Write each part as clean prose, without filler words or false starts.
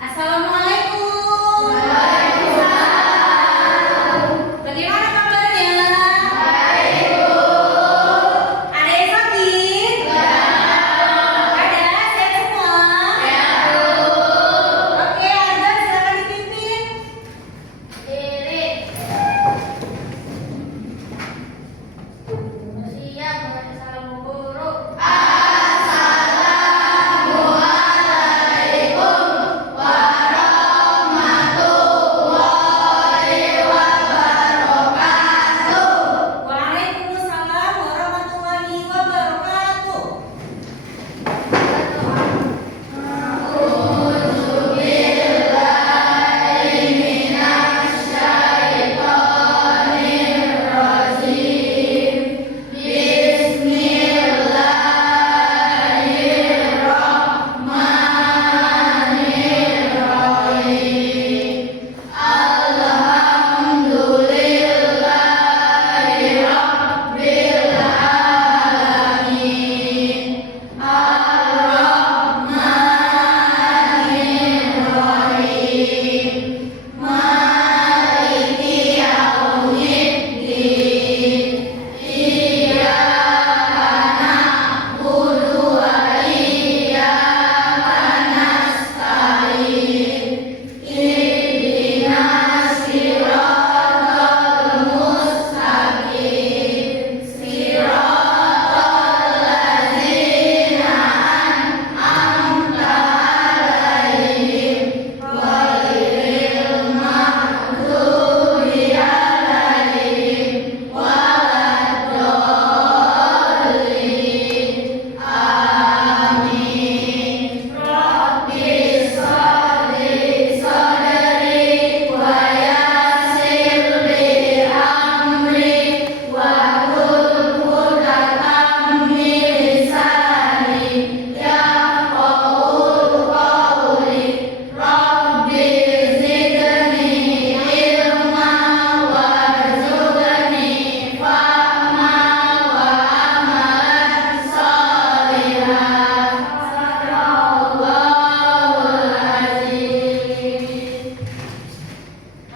Assalamualaikum. Waalaikumsalam. Bagaimana kabarnya? Baik, Bu. Ada yang sakit? Enggak. Ada? Sehat semua? Sehat, Bu. Oke, Anda silakan dipimpin. Diri. Siap, mengerti salam guru. Waalaikumsalam warahmatullahi wabarakatuh.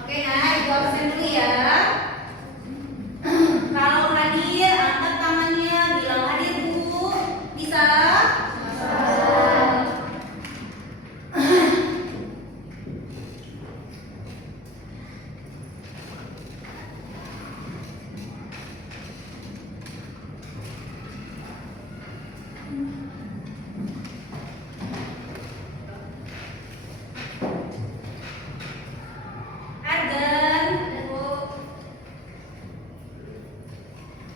Oke, nah, ibu absen dulu ya. Kalau hadir, angkat tangannya, bilang hadir, Bu. Bisa? Arden, Bu.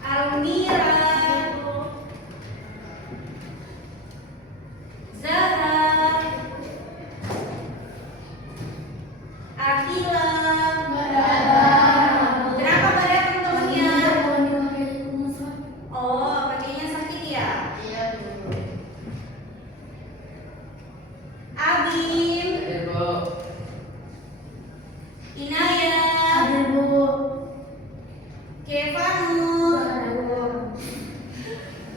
Almira, Zahra, Akila. Kenapa pada teman-temannya? Oh, kakinya sakit ya? Abim, Inaya, Kevanur.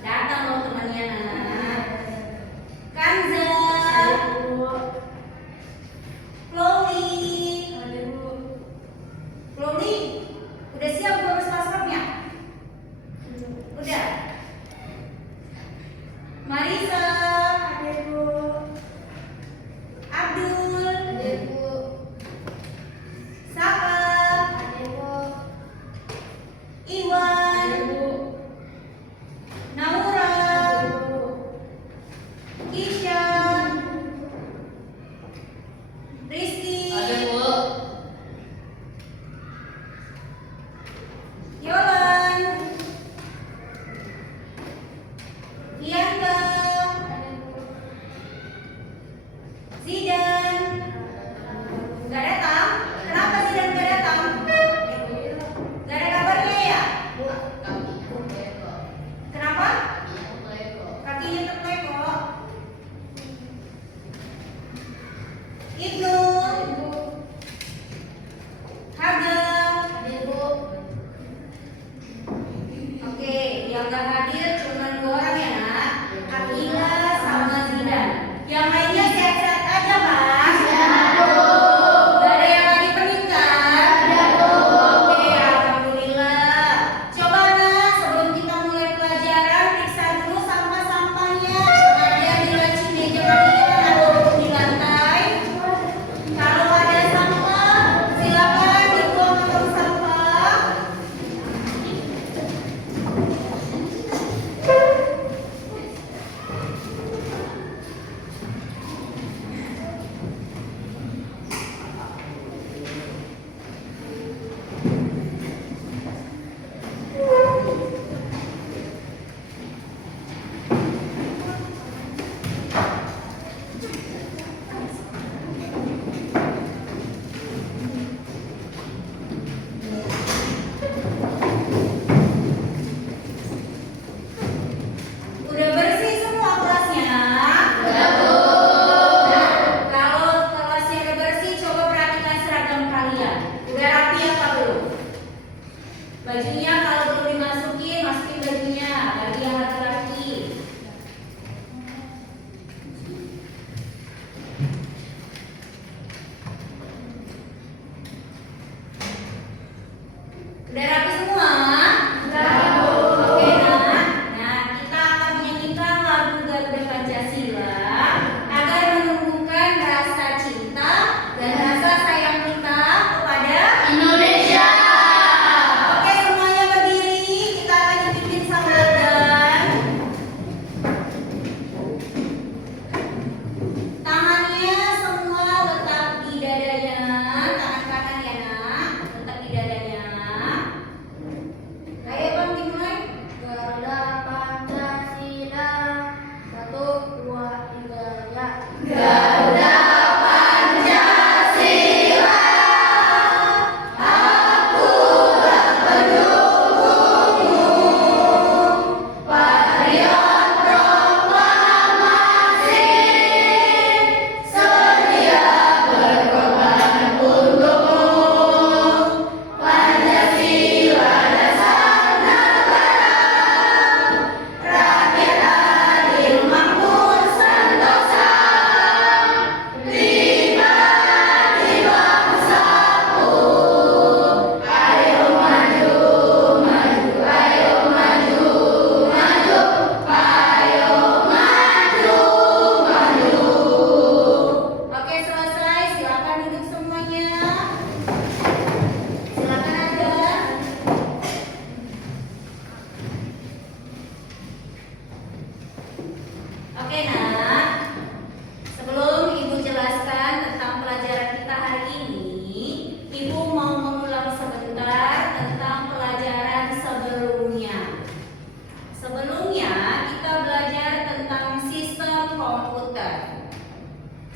Datang loh temannya, nak. Kanza, Chloe, udah siap ngurus paspornya? Udah. Marisa, Abdul, Saka, Iwan, Naura, Kisha, Rizky, Yolan, Bianca, Zidan. Gak datang? Kenapa Zidan gak datang? Gak ada kabarnya ya? Kenapa? Kakinya terteko. Ibnu, Haga. Oke, yang gak hadir cuma 2 orang ya, nak. Akila sama Zidan. Yang lainnya sehat-sehat aja, Mas.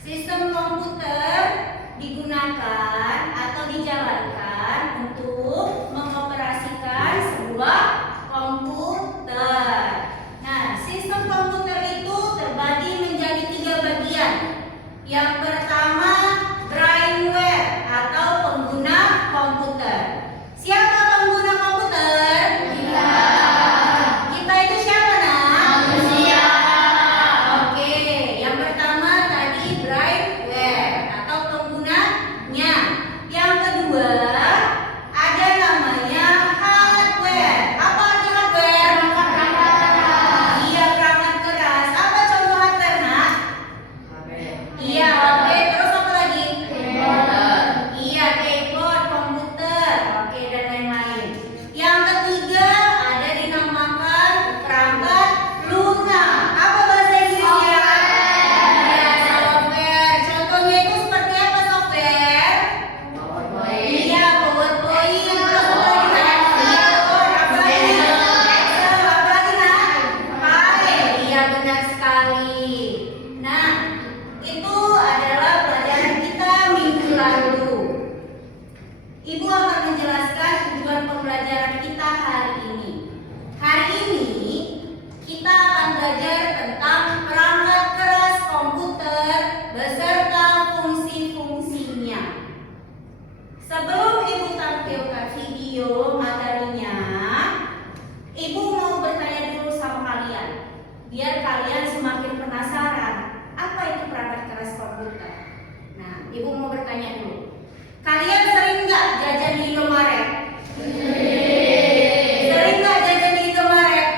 Sistem komputer digunakan atau dijalankan untuk mengoperasikan sebuah komputer. Nah, sistem komputer itu terbagi menjadi 3 bagian. Yang pertama, brainware atau pengguna komputer. Siapa pengguna komputer? Kita. Kita itu siapa, nak? Manusia. Oke, yang pertama tadi brainware atau penggunanya. Yang kedua, ada namanya hardware. Apa arti hardware? Iya, perangkat keras. Apa contoh hardware, nak? Iya, HP. Terus apa lagi? Iya, keyboard, komputer. Oke, dan lain-lain. Yang ketiga ada dinamakan perangkat lunak. Apa bahasa Inggrisnya? Iya, software. Contohnya itu seperti apa software? Iya, PowerPoint. Terus apa lagi, nak? Iya, Word. Apa lagi? Excel. Apa lagi, nak? File. Iya, benar sekali. Nah, itu adalah pelajaran kita minggu lalu. Ibu akan menjelaskan tujuan pembelajaran kita hari ini. Hari ini kita akan belajar tentang perangkat keras komputer beserta fungsi-fungsinya. Sebelum Ibu tampilkan video materinya, Ibu mau bertanya dulu sama kalian, biar kalian semakin penasaran apa itu perangkat keras komputer. Nah, Ibu mau bertanya dulu. Kalian sering nggak jajan di Indomaret? Sering nggak jajan di Indomaret?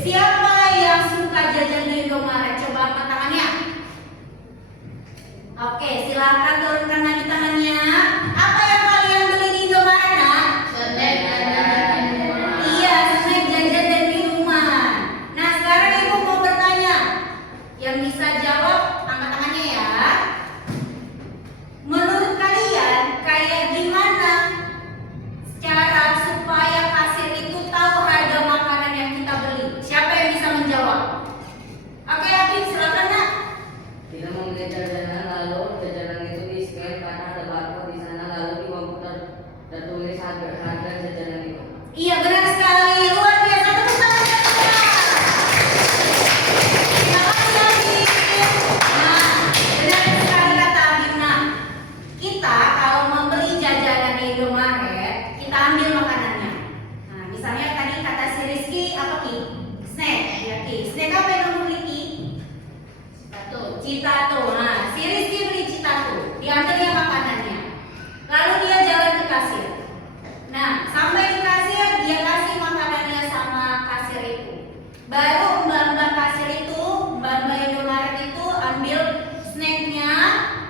Siapa yang suka jajan di Indomaret? Coba angkat tangannya. Oke, silakan turunkan lagi tangannya. Apa yang kalian beli di Indomaret, nak? Iya, snack, jajan, dan minuman. Nah, sekarang Ibu mau bertanya. Yang bisa jawab, angkat tangannya ya. Menurut kalian, kayak gimana cara supaya kasir itu tahu harga makanan yang kita beli? Siapa yang bisa menjawab? Oke, Abim, silakan, nak. Kita membeli jajanan, lalu jajanan itu di-scan karena ada barcode di sana, lalu di komputer tertulis harga jajanan itu. Iya, benar sekali. Luar biasa. Tepuk tangan buat saya. Terima kasih, Abim. Nah, benar sekali kata Abim. Nah, kita kalau membeli jajanan di Indomaret, kita ambil makanannya. Nah, misalnya tadi kata si Rizky apa, Ki? Snack. Ya, Ki. Snack apa yang kamu beli, Ki? Citato. Nah, si Rizky beli Citato. Diambilnya makanannya. Lalu dia jalan ke kasir. Nah, sampai di kasir, dia kasih makanannya sama kasir itu. Baru mbak-mbak kasir itu, mbak-mbak Indomaret itu ambil snacknya,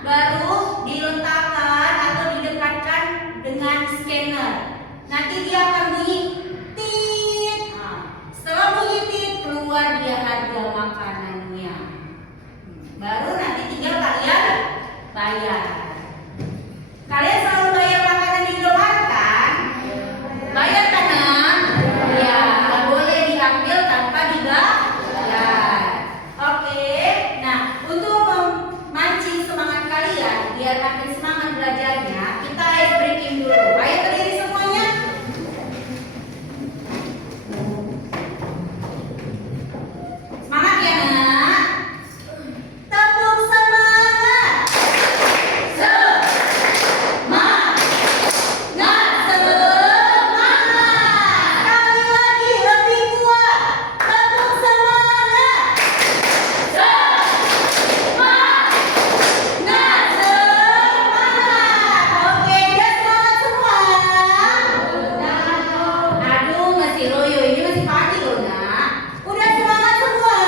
baru diletakkan atau didekatkan dengan scanner. Nanti dia akan bunyi tit. Nah, setelah bunyi tit, keluar dia harga makanannya. Baru nanti tinggal kalian bayar. Kalian selalu bayar makanan di Indomaret kan? Bayar kan, Nak? Ya, nggak boleh diambil tanpa dibayar. Oke. Nah, untuk memancing semangat kalian biar makin semangat belajarnya, kita ice breaking dulu. Ayo berdiri semuanya. Semangat ya, Nak. Tepuk semangat. Semangat. Sekali lagi lebih kuat. Tepuk semangat. Semangat. Oke, udah semangat semua. Aduh, masih loyo, ini masih pagi loh, Nak. Udah semangat semua.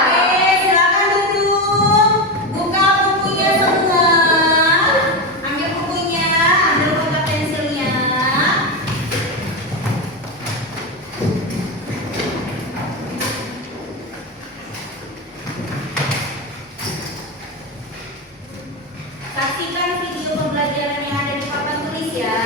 Oke, silakan duduk. Buka bukunya semua. Ambil bukunya, ambil pulpen pensilnya. Saksikan video pembelajaran yang ada di papan tulis ya.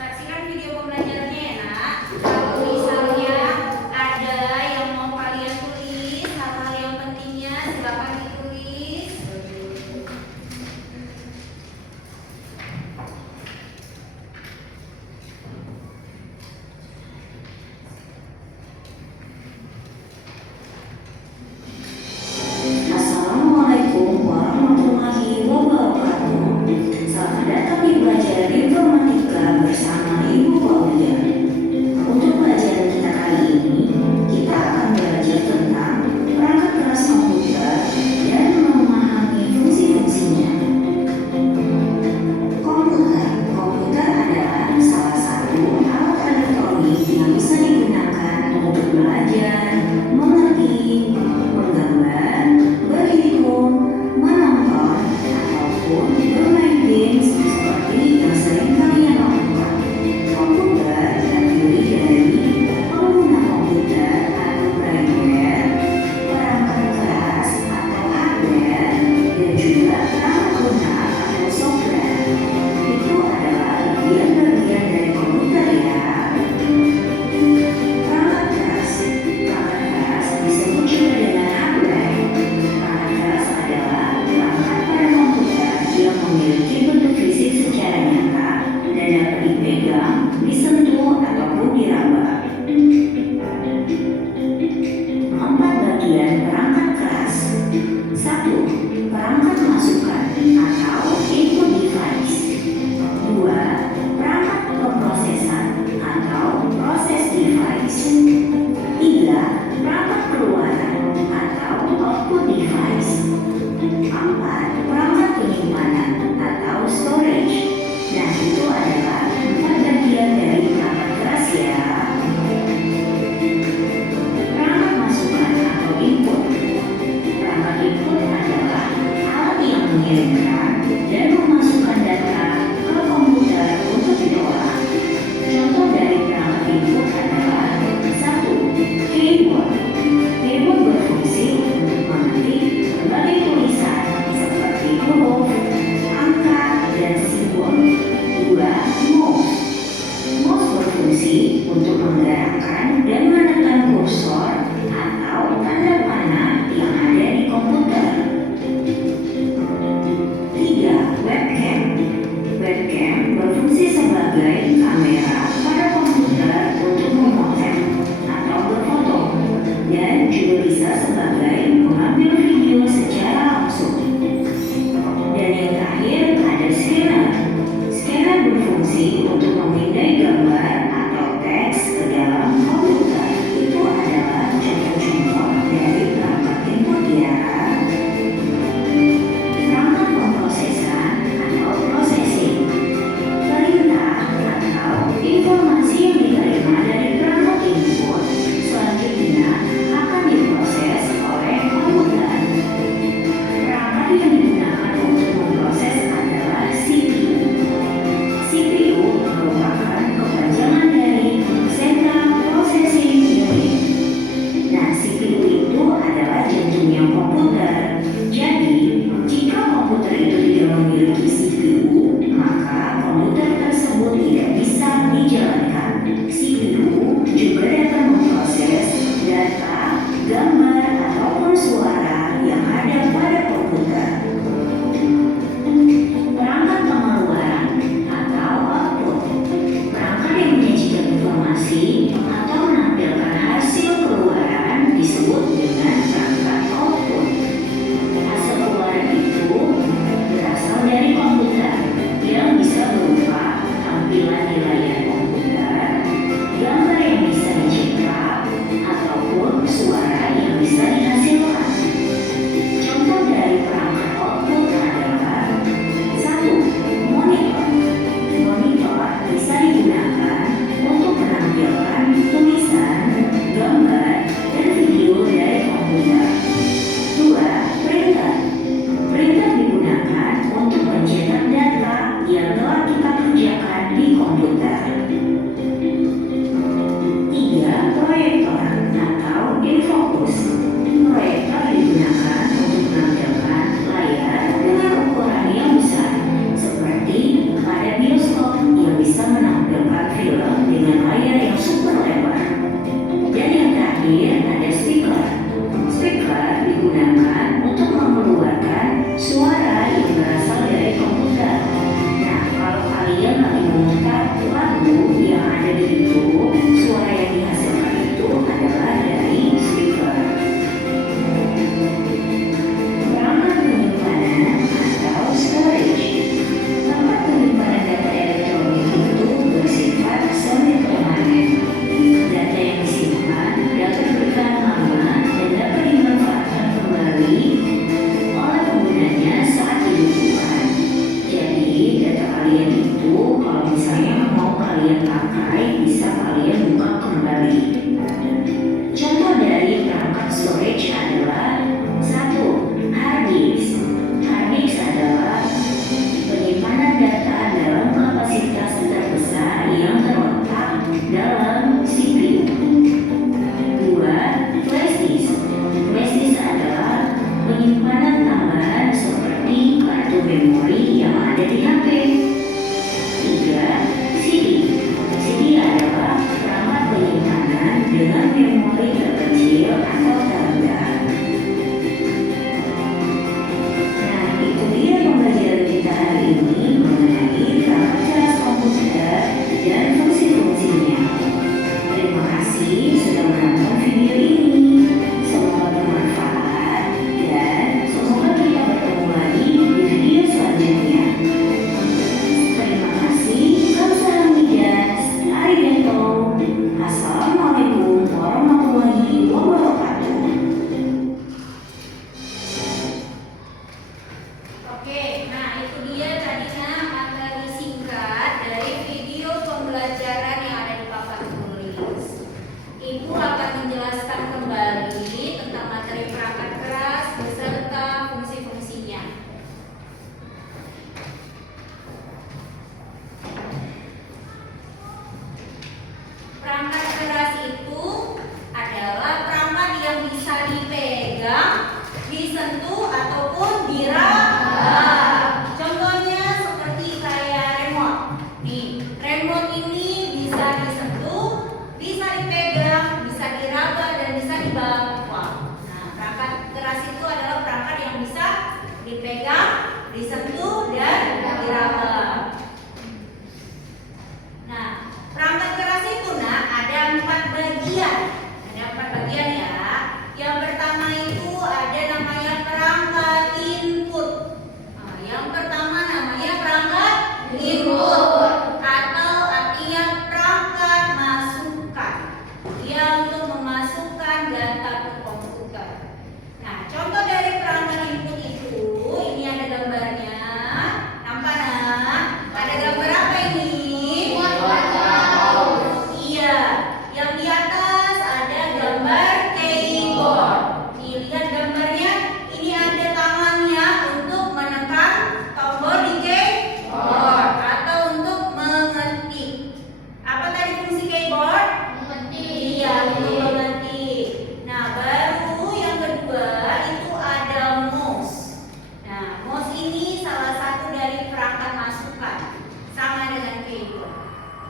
Saksikan video pembelajarannya ya nak. Kalau misalnya ada yang mau kalian tulis, hal-hal yang pentingnya silakan ditulis. Assalamualaikum warahmatullahi wabarakatuh. Selamat datang di pelajaran informatika bersama Ibu Claudia. Untuk pelajaran kita kali ini, kita akan belajar tentang perangkat keras komputer dan memahami fungsi-fungsinya. Komputer adalah salah satu alat elektronik yang bisa digunakan untuk belajar, mengerti, menggambar, berhitung, menonton, ataupun bermain games seperti yang sering kalian lakukan. Komputer terdiri dari pengguna komputer atau firmware, perangkat keras atau hardware, dan juga perangkat lunak atau software. Itu adalah bagian-bagian dari komputer ya. Perangkat keras disebut juga dengan hardware. Perangkat keras adalah perangkat pada komputer yang memiliki bentuk fisik secara nyata dan dapat dipegang, disentuh, ataupun diraba. 4 bagian perangkat keras. 1. Perangkat masukan atau input device. 2. Perangkat pemrosesan atau process device. 3. Perangkat keluaran atau output device. 4. Perangkat penyimpanan atau storage. Nah, itu adalah 4 bagian dari perangkat keras ya. Perangkat masukan atau input. Perangkat input adalah alat yang mengirimkan dan memasukkan data ke komputer untuk diolah. Contoh dari perangkat input adalah 1. Keyboard. Keyboard berfungsi untuk mengetik berbagai tulisan seperti huruf, angka, dan simbol. 2. Mouse. Mouse berfungsi untuk menggerakkan dan menekan kursor atau tanda panah yang ada di komputer. 3. memori yang ada di HP. 3. CD. CD adalah perangkat penyimpanan dengan memori terkecil atau terendah. Nah, itu dia pembelajaran kita hari ini mengenai perangkat keras komputer dan fungsi-fungsinya. Terima kasih sudah menonton video ini. Semoga bermanfaat dan semoga kita bertemu lagi di video selanjutnya. Terima kasih. Kamsahamnida. Arigato. Assalamualaikum warahmatullahi wabarakatuh. Oke, nah itu dia tadinya materi singkat dari video pembelajaran yang ada di papan tulis. Ibu akan menjelaskan kembali tentang materi perangkat keras beserta fungsi-fungsinya. Perangkat keras itu adalah perangkat yang bisa dipegang, disentuh ataupun diraba. Contohnya seperti kayak remote. Nih, remote ini bisa disentuh, bisa dipegang, bisa diraba dan bisa dibawa. Nah, perangkat keras itu adalah perangkat yang bisa dipegang, disentuh dan diraba. Nah, perangkat keras itu ada 4 bagian. Ada 4 bagian ya. Yang pertama itu ada namanya perangkat input. Nah, yang pertama namanya perangkat input atau artinya perangkat masukan. Dia untuk memasukkan data ke komputer. Nah, contoh dari perangkat input itu, ini ada gambarnya. Nampak nah? Ada gambar apa ini? Iya, yang di atas ada gambar keyboard. Nih, lihat gambarnya. Ini ada tangannya untuk menekan tombol di keyboard atau untuk mengetik. Apa tadi fungsi keyboard? Iya, untuk mengetik. Nah, baru yang kedua itu ada mouse. Nah, mouse ini salah satu dari perangkat masukan, sama dengan keyboard.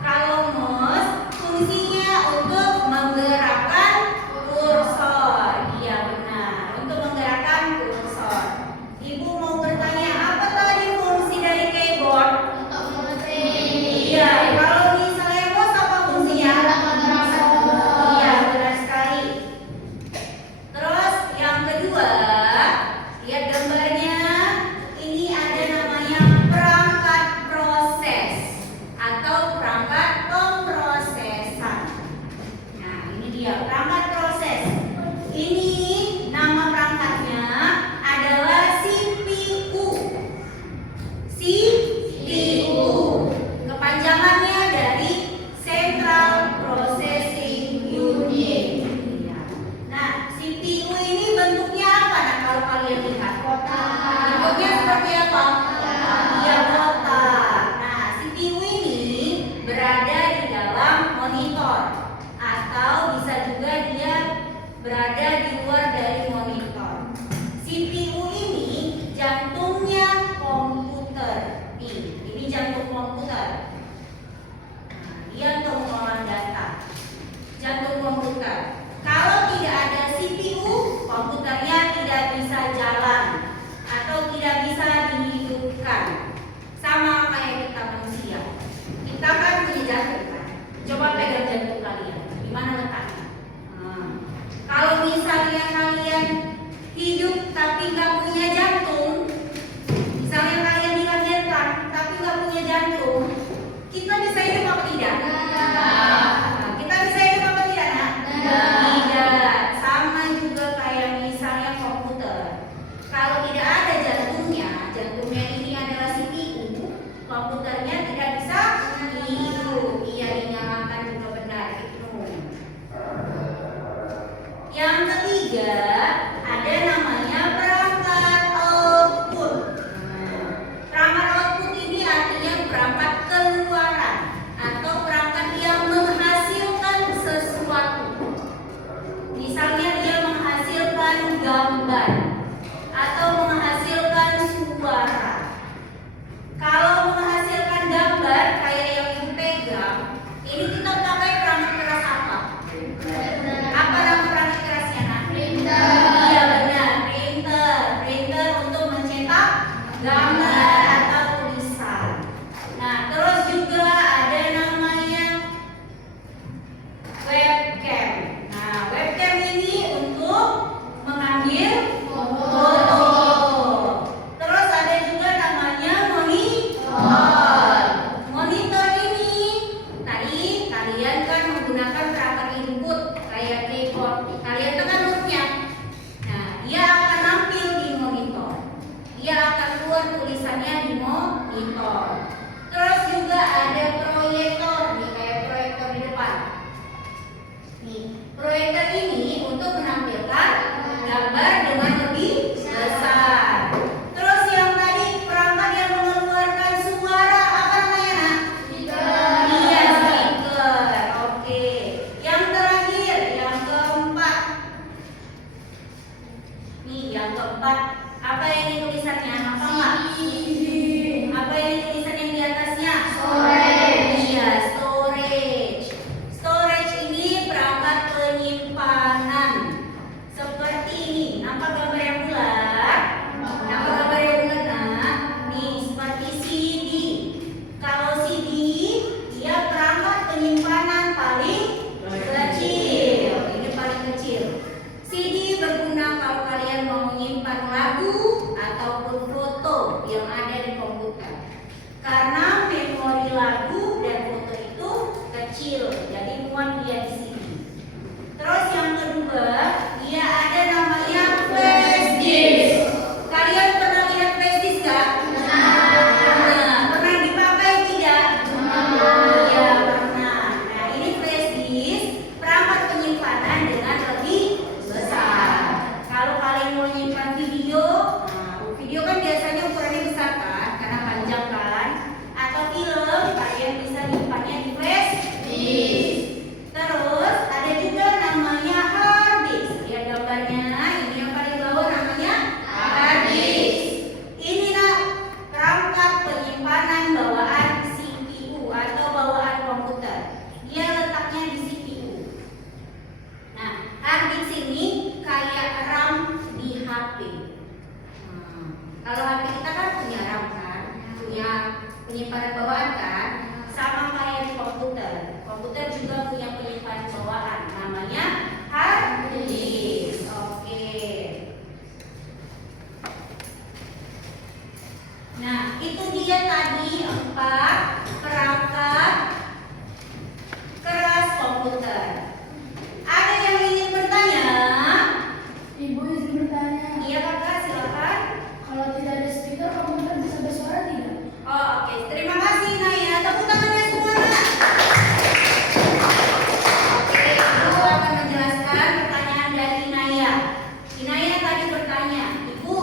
Kalau mouse fungsinya untuk menggerakkan kursor. Iya benar, untuk menggerakkan kursor. Ibu mau bertanya, apa tadi fungsi dari keyboard? Iya, kalau misalnya mouse apa fungsinya? Iya, benar sekali. Terus yang kedua, lihat gambarnya. Ini ada gambar atau tulisan. Nah, terus juga ada namanya webcam. Nah, webcam ini untuk mengambil foto. Terus ada juga namanya monitor. Monitor ini tadi kalian kan menggunakan perangkat input kayak keyboard. Kalian tekan hurufnya. Nah, dia akan tampil di monitor. Dia akan keluar tulisannya di monitor. Terus juga ada proyektor nih, kayak proyektor di depan. Nih, proyektor ini untuk menampilkan gambar dengan lebih besar. Terus yang tadi perangkat yang mengeluarkan suara apa namanya, Nak? Iya, speaker. Oke. Yang terakhir, yang keempat. Nih, yang keempat. Apa ini tulisannya? Apa enggak? Apa ini tulisan yang di atasnya? Iya, storage. Storage ini perangkat penyimpanan. Seperti ini. Nampak gambar yang bulat? Nampak gambar yang bulat, Nak? Nih, seperti CD. Kalau CD, dia perangkat penyimpanan paling kecil. Ini paling kecil. CD berguna kalau kalian mau menyimpan lagu ataupun foto yang ada di komputer. Karena memori lagu dan foto itu kecil, jadi muat dia di sini. Terus yang kedua, dia ada namanya flash disk. Kalian pernah lihat flash disk nggak? Pernah. Pernah dipakai tidak? Iya, pernah. Nah, ini flash disk, perangkat penyimpanan dengan lebih besar. Kalau kalian mau menyimpan video, video kan biasanya ukurannya besar kan, karena panjang kan. Atau film, kalian bisa nyimpannya di flash disk. Terus ada juga namanya hard disk. Lihat gambarnya, ini yang paling bawah namanya hard disk. Ini nak perangkat penyimpanan bawaan CPU atau bawaan komputer. Dia letaknya di CPU. Nah, hard disk ini kayak RAM di HP. Kalau HP kita kan punya RAM kan, punya penyimpanan bawaan kan, sama kayak di komputer. Komputer juga punya penyimpanan bawaan, namanya hard disk. Oke. Nah, itu dia tadi 4 perangkat keras komputer. Ada yang ingin bertanya? Ibu izin bertanya, Iya kakak, silakan. kalau tidak ada speaker, komputer bisa bersuara tidak? Oh, oke. Terima kasih Naya. Tepuk tangannya semua, Nak. Oke, Ibu akan menjelaskan pertanyaan dari Naya. Naya tadi bertanya, Ibu,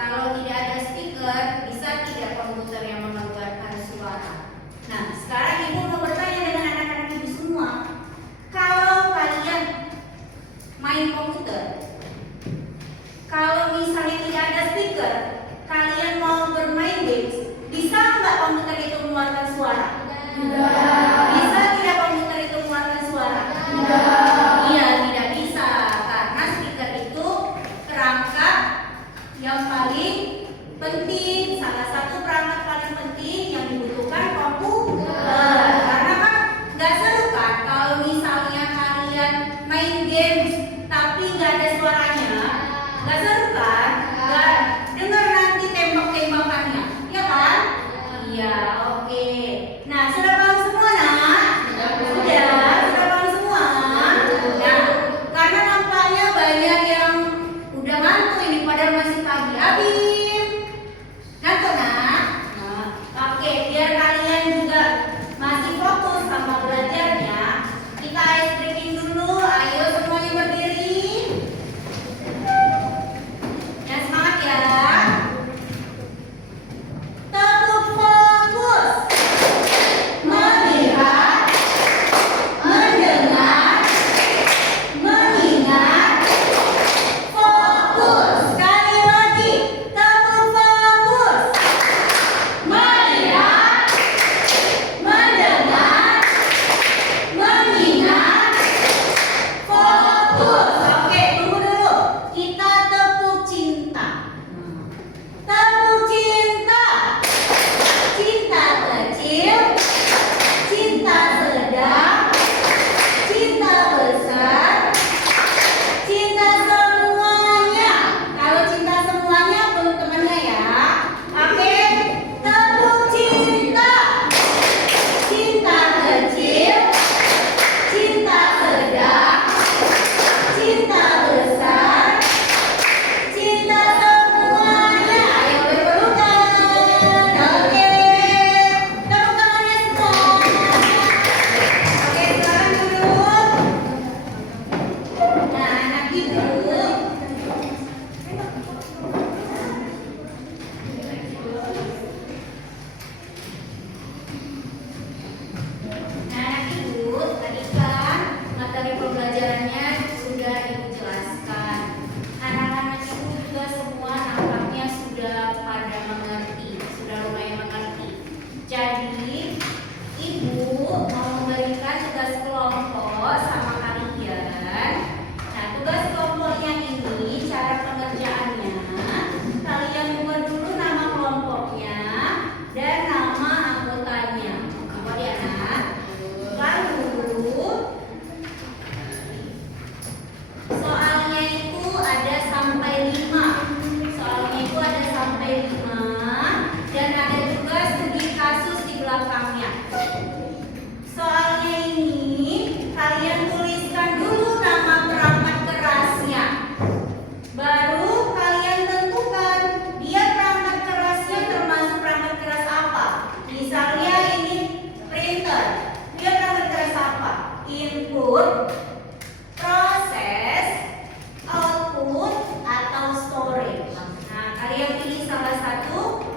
kalau tidak ada speaker, bisa tidak komputer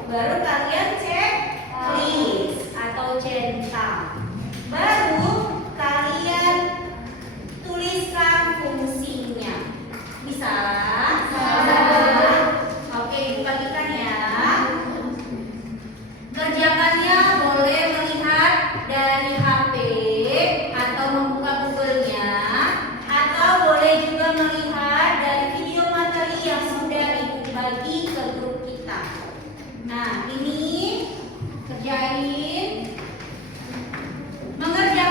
Baru kalian cek list atau centang. Baru kalian tuliskan fungsinya. Bisa? Oke, dibagikan ya. Kerjakannya boleh melihat dari HP atau membuka Google-nya, atau boleh juga melihat dari video materi yang sudah Ibu bagi ke grup kita. Nah, ini kerjain mengerjakan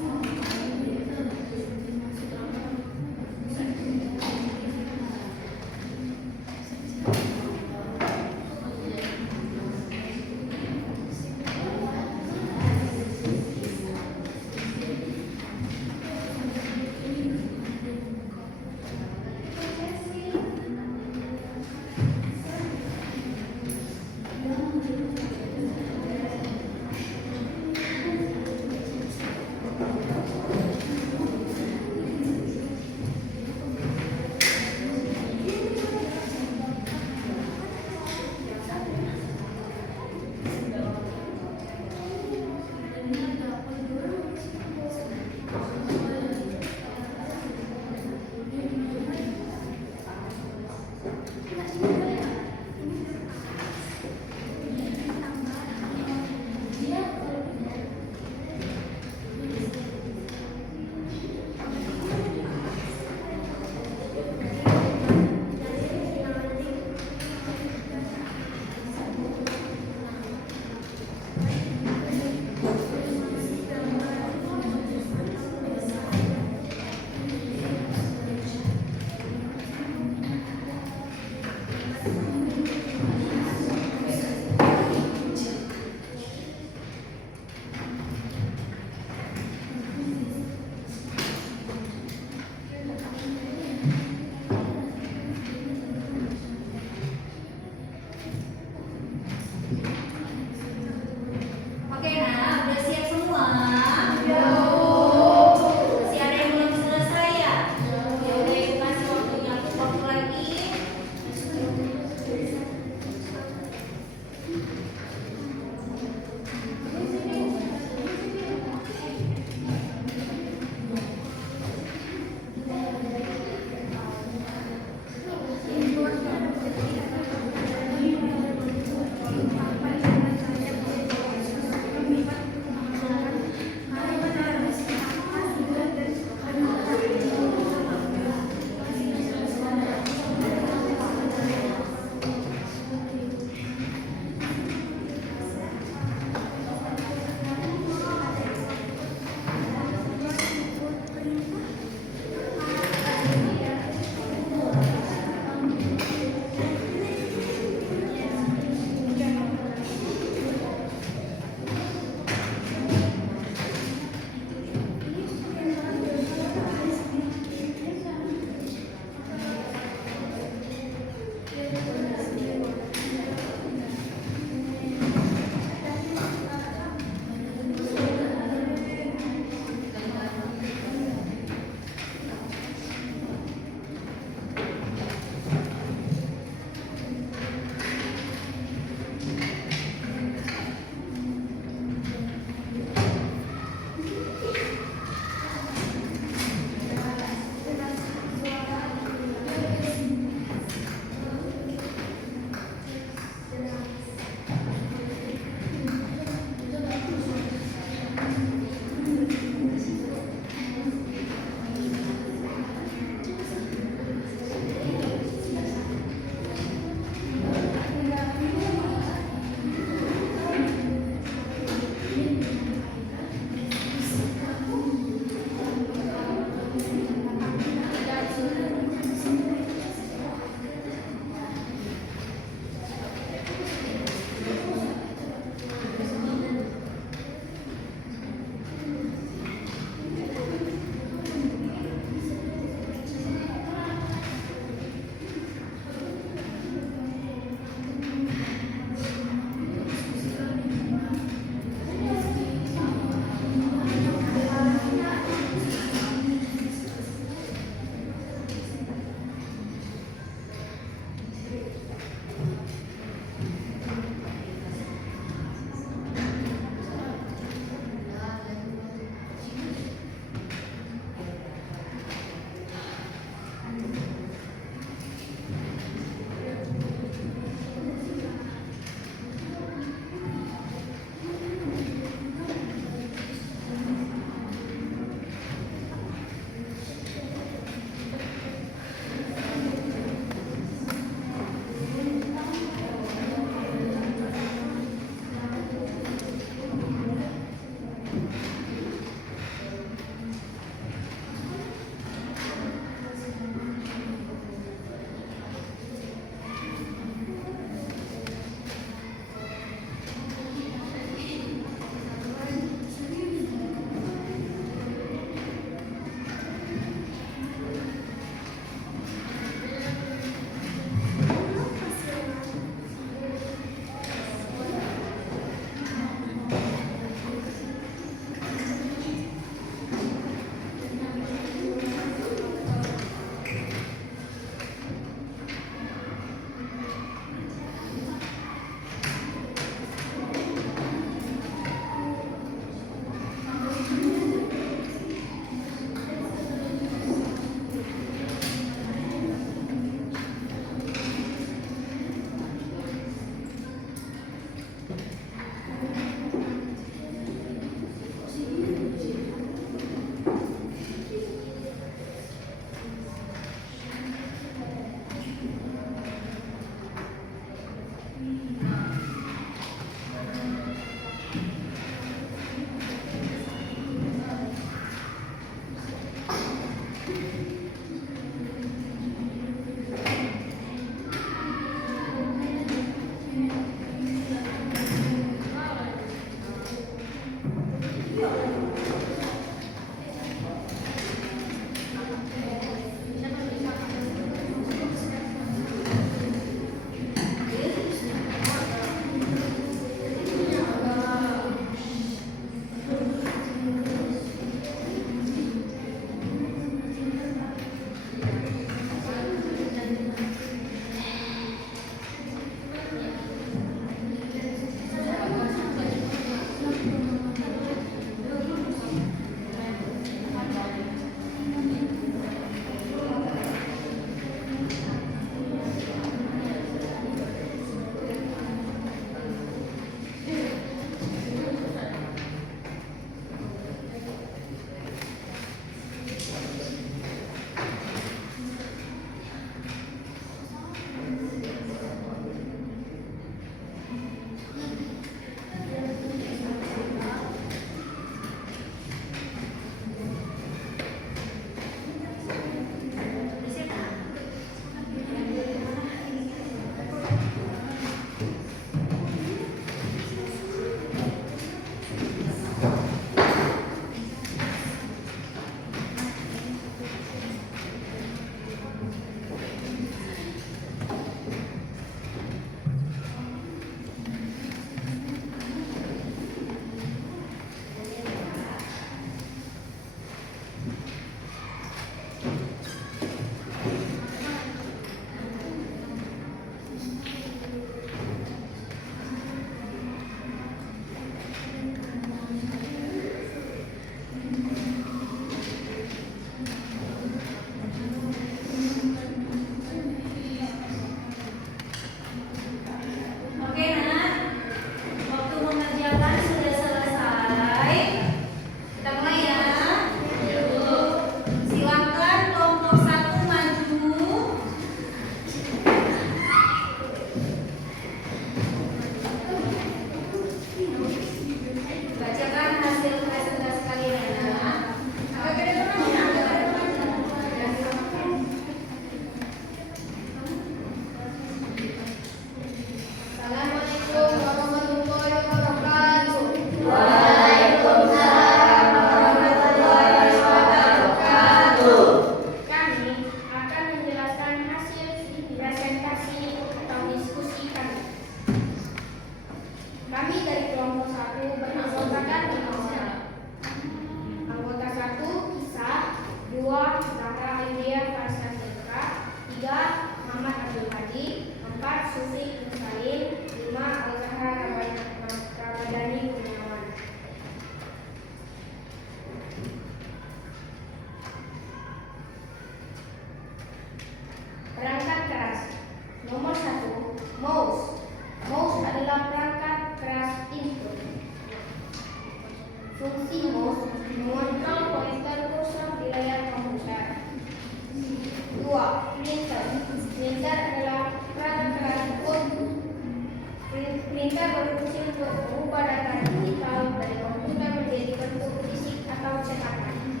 Printer berfungsi untuk mengubah data digital dari komputer menjadi bentuk fisik atau cetakan.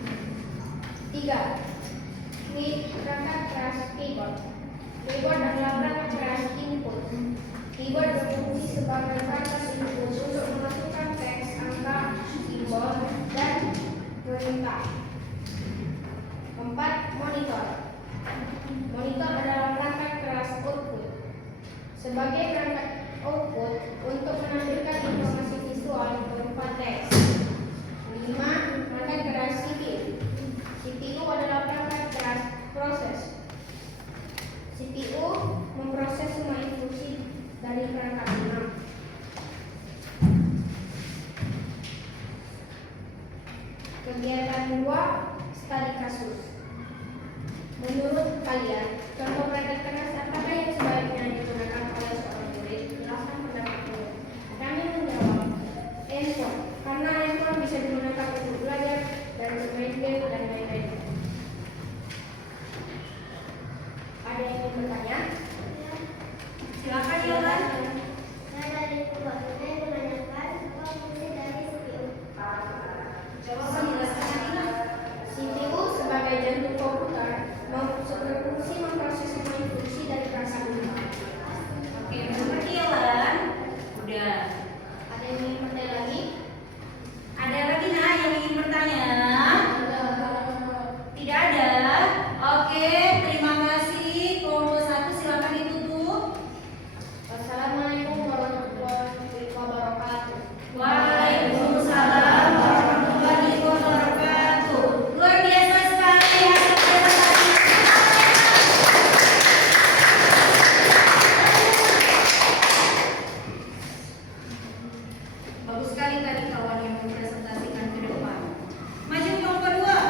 3. Perangkat keras keyboard. Keyboard adalah perangkat keras input. Keyboard berfungsi sebagai batas input untuk memasukkan teks, angka, simbol, dan perintah. 4. Monitor. Monitor adalah perangkat keras output. Sebagai perangkat output untuk menampilkan informasi visual berupa teks. 5. Perangkat keras CPU. CPU adalah perangkat keras proses. CPU memproses semua instruksi dari perangkat 6. Kegiatan 2. Studi kasus. Menurut kalian, contoh perangkat keras apakah yang sebaiknya digunakan oleh seorang murid? Jelaskan pendapatmu. Kami menjawab, handphone, karena handphone bisa digunakan untuk belajar dan bermain game dan lain-lain. Ada yang ingin bertanya? Silakan Yolan. Saya dari Purbalingga yang menanyakan apa fungsi dari CPU. Jawaban jelaskan Adina. CPU sebagai jantung komputer berfungsi memproses semua instruksi dari perangkat lunak. Oke, mengerti Yolan? Udah. Ada yang ingin bertanya lagi? Ada lagi nah yang ingin bertanya? Tidak ada. Oke, terima kasih. Kelompok 1 silakan ditutup. Wassalamualaikum warahmatullahi wabarakatuh. Waalaikumsalam warahmatullahi wabarakatuh. Luar biasa sekali hasil presentasi. Bagus sekali tadi kawan yang mempresentasikan ke depan. Maju kelompok 2.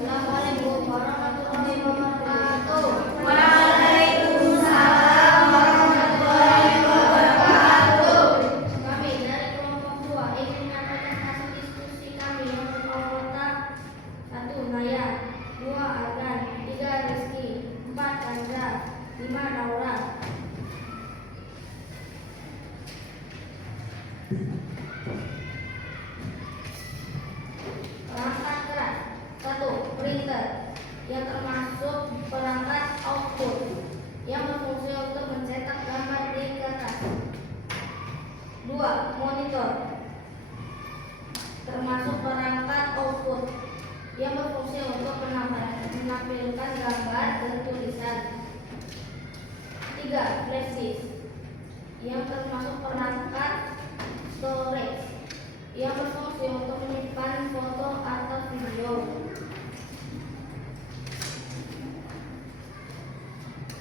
Assalamualaikum warahmatullahi wabarakatuh. Waalaikumsalam warahmatullahi wabarakatuh. Kami dari kelompok 2 ingin menyampaikan hasil diskusi kami yang berkomentar 1. Naya, 2. Argan, 3. Rizky, 4. Chandra, 5. Naura. Perangkat keras. 1. Printer, yang termasuk perangkat output yang berfungsi untuk mencetak gambar di kertas. 2. Monitor, termasuk perangkat output yang berfungsi untuk menampilkan gambar dan tulisan. 3. Flash disk, yang termasuk perangkat storage yang berfungsi untuk menyimpan foto atau video.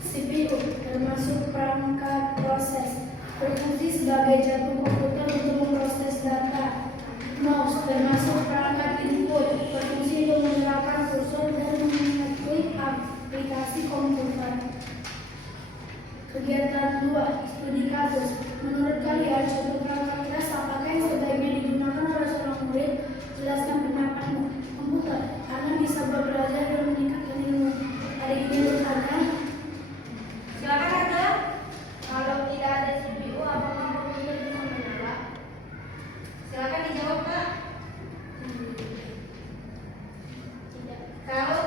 CPU termasuk perangkat proses, berfungsi sebagai jantung komputer untuk memproses data. Mouse termasuk perangkat input, berfungsi untuk menggerakkan kursor dan mengeklik aplikasi komputer. Kegiatan 2. Studi kasus. Menurut kalian, contoh perangkat keras apakah yang sebaiknya digunakan oleh seorang murid? Jelaskan pendapatmu. Komputer, karena bisa belajar dan meningkatkan ilmu. Ada yang ingin bertanya? Silakan Arga. Kalau tidak ada CPU, apakah komputer bisa menyala? Silakan dijawab Kak. Tidak. Kalau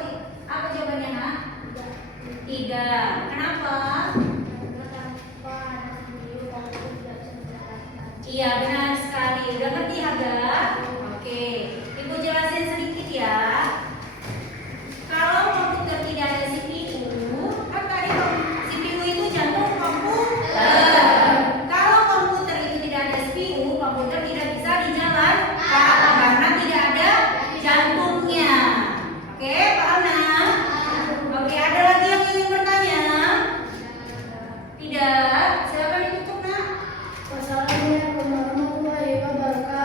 apa jawabannya Nak? Tidak. Kenapa? Karena tanpa ada CPU, komputer tidak bisa menjalankan. Iya benar sekali. Udah ngerti Arga? Oke. Ibu jelasin sedikit ya. Kalau komputer tidak ada CPU, kan tadi CPU itu jantung komputer. Kalau komputer itu tidak ada CPU, komputer tidak bisa dijalankan karena tidak ada jantungnya. Oke, paham Nak? Oke, ada lagi yang ingin bertanya? Tidak. Silakan ditutup Nak. Wassalamualaikum warahmatullahi wabarakatuh.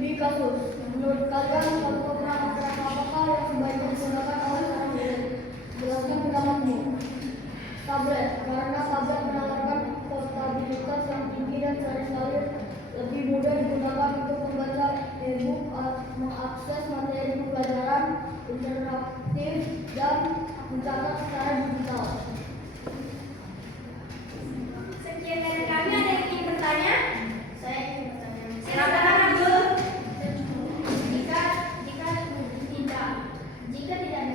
Studi kasus. Menurut kalian contoh perangkat keras apakah yang sebaiknya digunakan oleh seorang murid? Jelaskan pendapatmu. Tablet, karena tablet menawarkan portabilitas yang tinggi dan seringkali lebih mudah digunakan untuk membaca e-book, mengakses materi pembelajaran interaktif, dan mencatat secara digital. Sekian dari kami, ada yang ingin bertanya? Saya ingin bertanya. Silakan Abdul. Jika tidak ada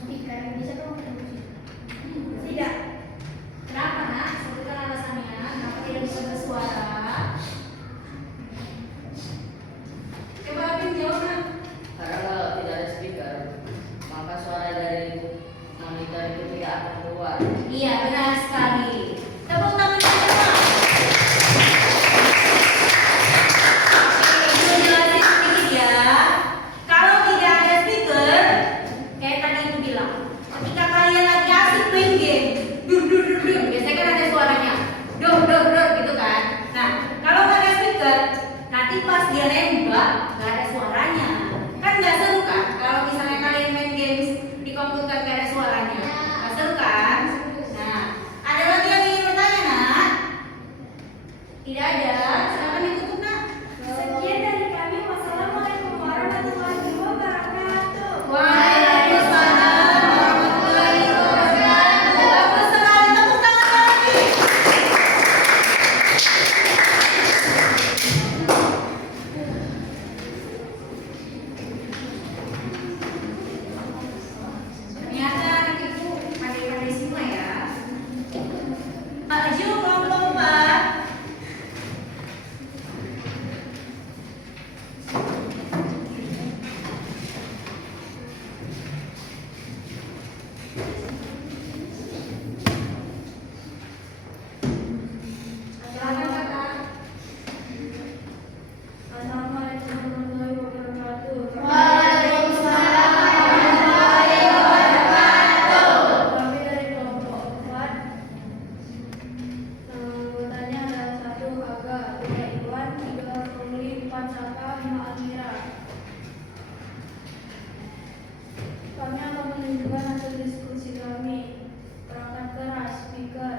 speaker, bisa kamu tidak? Kenapa nak? Sebutkan alasannya. Kenapa tidak bisa bersuara? Coba Abdul jawab nak. Karena kalau tidak ada speaker, maka suara dari monitor itu tidak akan keluar. Iya, benar sekali. Tepuk tangan semua. Oke, Ibu jelasin sedikit ya. Kalau tidak ada speaker, kayak tadi Ibu bilang, ketika kalian lagi asik main game, biasanya kan ada suaranya, gitu kan. Nah, kalau nggak ada speaker, nanti pas dia nembak, nggak ada suaranya. Kan nggak seru kan? Kalau misalnya kalian main games di komputer nggak ada suaranya, nggak seru kan? Nah, ada lagi yang ingin bertanya nak? Tidak ada, silakan ditutup nak. Sekian dari kami. Wassalamualaikum warahmatullahi wabarakatuh. Waalaikumsalam warahmatullahi wabarakatuh. Bagus sekali, tepuk tangan lagi. Ternyata anak ibu pandai-pandai semua ya. Maju kelompok 4. Silakan kakak. Assalamualaikum warahmatullahi wabarakatuh. Waalaikumsalam warahmatullahi wabarakatuh. Kami dari kelompok 4. Anggotanya adalah 1 Aga, 2 Iwan, 3 Romli, 4 Saka, 5 Almira. Kami akan menunjukkan hasil diskusi kami. Perangkat keras, speaker,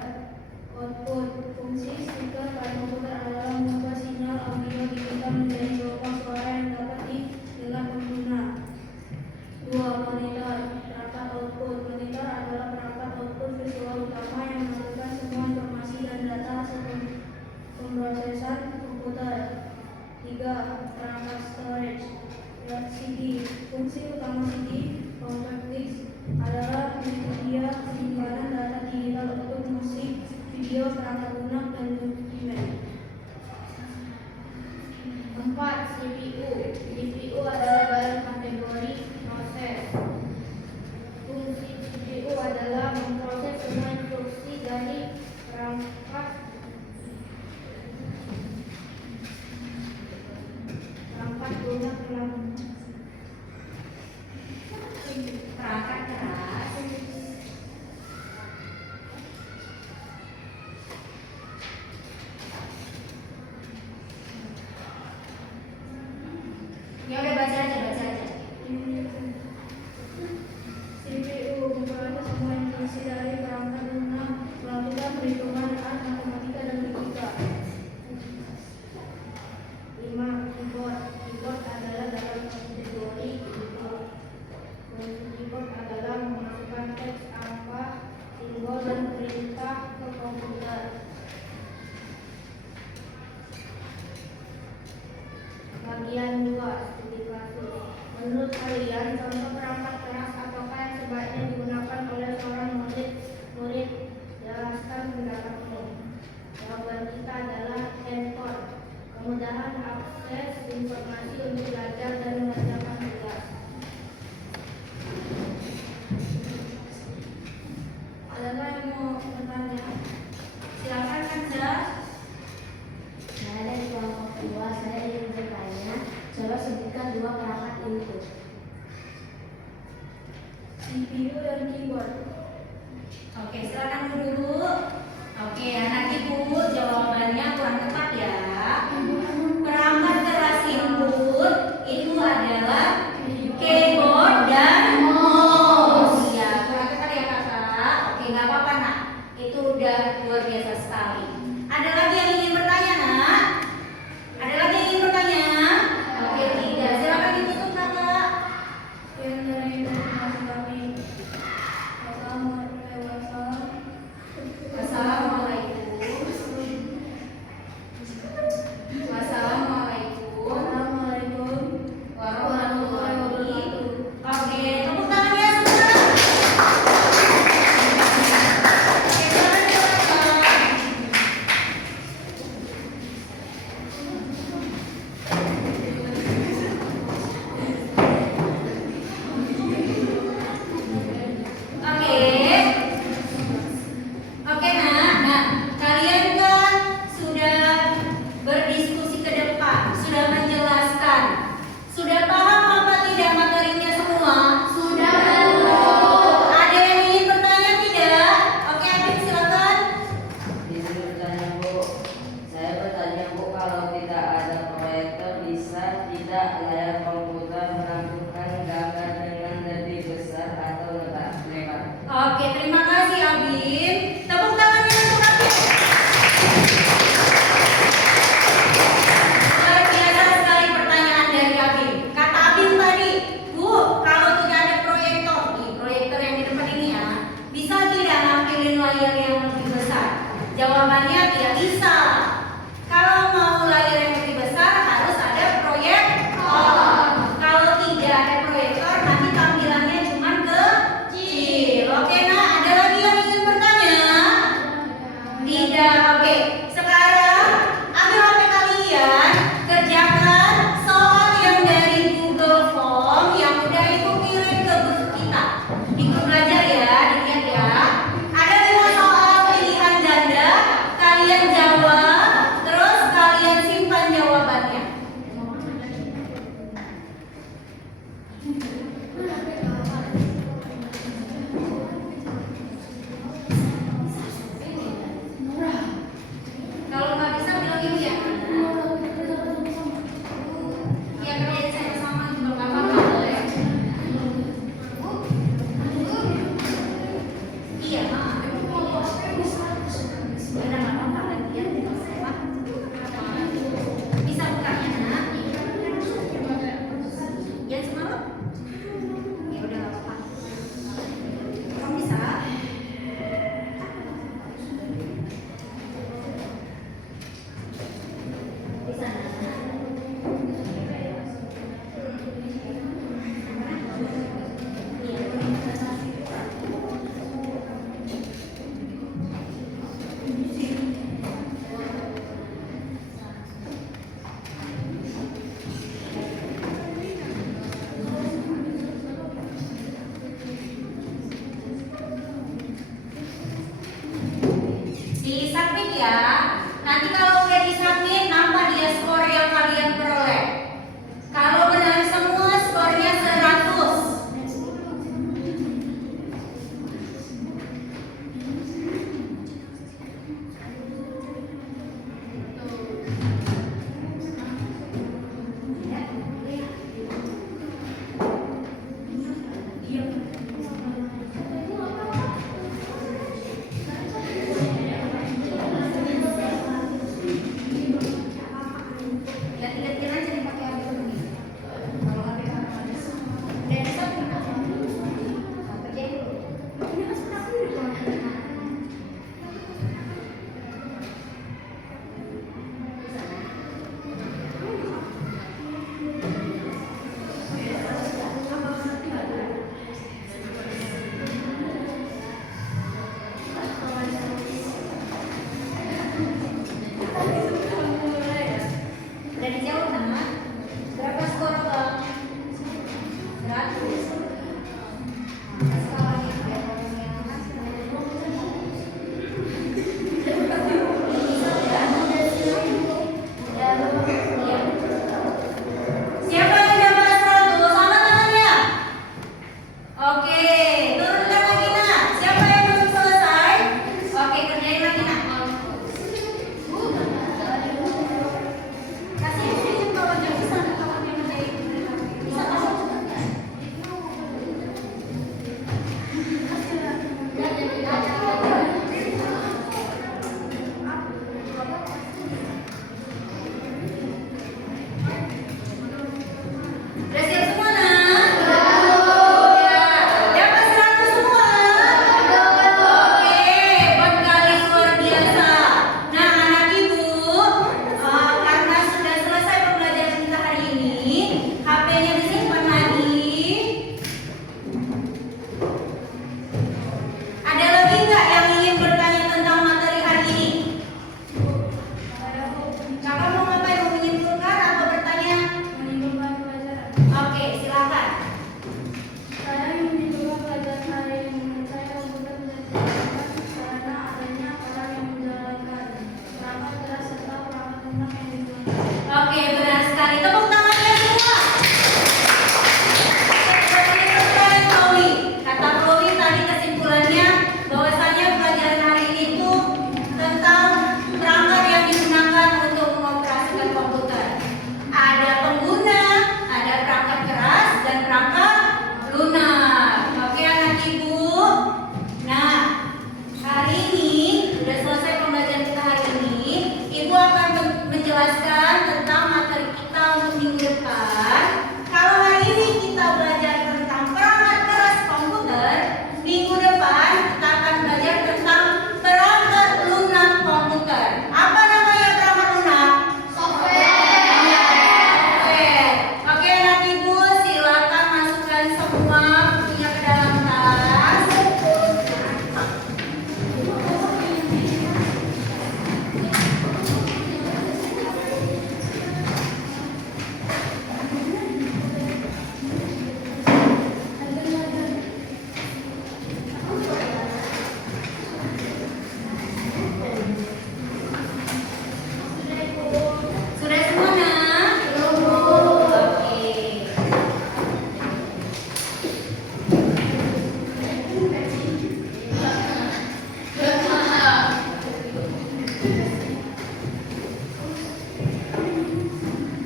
output. Fungsi speaker pada komputer adalah mengubah sinyal audio digital menjadi gelombang suara yang dapat didengar pengguna. 2. Monitor, perangkat output. Monitor adalah perangkat output visual utama yang mengaturkan semua informasi dan data hasil pemrosesan komputer. 3. Perangkat storage, CD. Fungsi utama CD, compact disc, adalah media penyimpanan data digital untuk musik, video, perangkat lunak, dan dokumen. 4. CPU. CPU adalah dalam kategori proses. Fungsi CPU adalah memproses semua instruksi dari perangkat lunak Perangkat keras. Ya udah baca aja. CPU memperoleh semua instruksi dari perangkat lunak, melakukan perhitungan matematika dan logika. 5. Keyboard. Keyboard adalah dalam kategori keyboard. Fungsi keyboard adalah memasukkan teks, angka, simbol, dan perintah ke komputer. Bagian 2. Studi kasus. Menurut kalian, contoh perangkat keras apakah yang sebaiknya digunakan oleh seorang murid? Jelaskan pendapatmu. Jawaban kita adalah handphone. Kemudahan akses informasi untuk belajar dan mengerjakan tugas. Adakah yang mau bertanya? Silakan Kanza. Saya dari kelompok 2, saya ingin bertanya, coba sebutkan 2 perangkat input. CPU dan keyboard. Oke, silakan dulu. Oke, anak ibu jawabannya kurang tepat ya. Perangkat keras input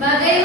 Bagaimana